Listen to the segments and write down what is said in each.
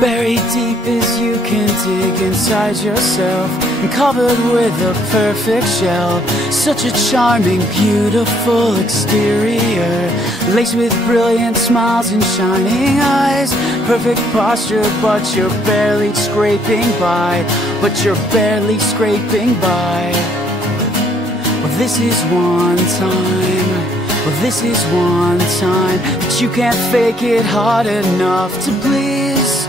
Buried deep as you can dig inside yourself, and covered with a perfect shell. Such a charming, beautiful exterior, laced with brilliant smiles and shining eyes. Perfect posture, but you're barely scraping by. But you're barely scraping by. Well, this is one time. Well, this is one time that you can't fake it hard enough to please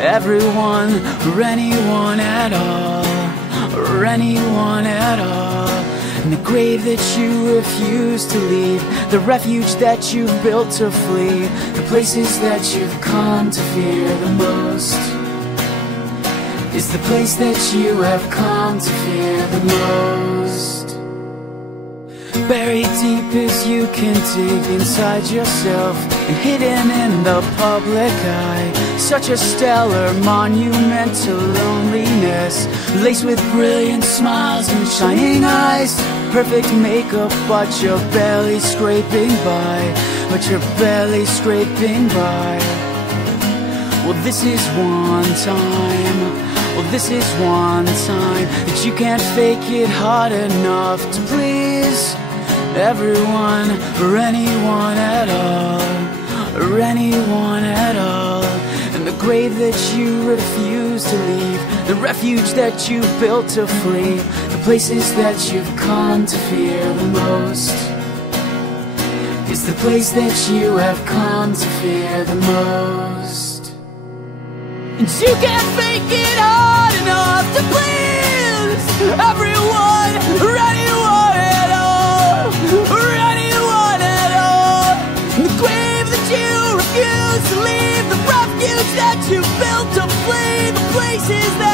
everyone or anyone at all, or anyone at all. And the grave that you refuse to leave, the refuge that you've built to flee, the places that you've come to fear the most, is the place that you have come to fear the most. Buried deep as you can dig inside yourself, and hidden in the public eye. Such a stellar monument to loneliness, laced with brilliant smiles and shining eyes. Perfect makeup, but you're barely scraping by. But you're barely scraping by. Well, this is one time. Well, this is one time that you can't fake it hard enough to please everyone or anyone at all, or anyone at all. And the grave that you refuse to leave, the refuge that you built to flee, the places that you've come to fear the most, is the place that you have come to fear the most. And you can't fake it hard enough to please everyone or anyone at all, or anyone at all. And the grave that you refuse to leave, the refuge that you built to flee, the places that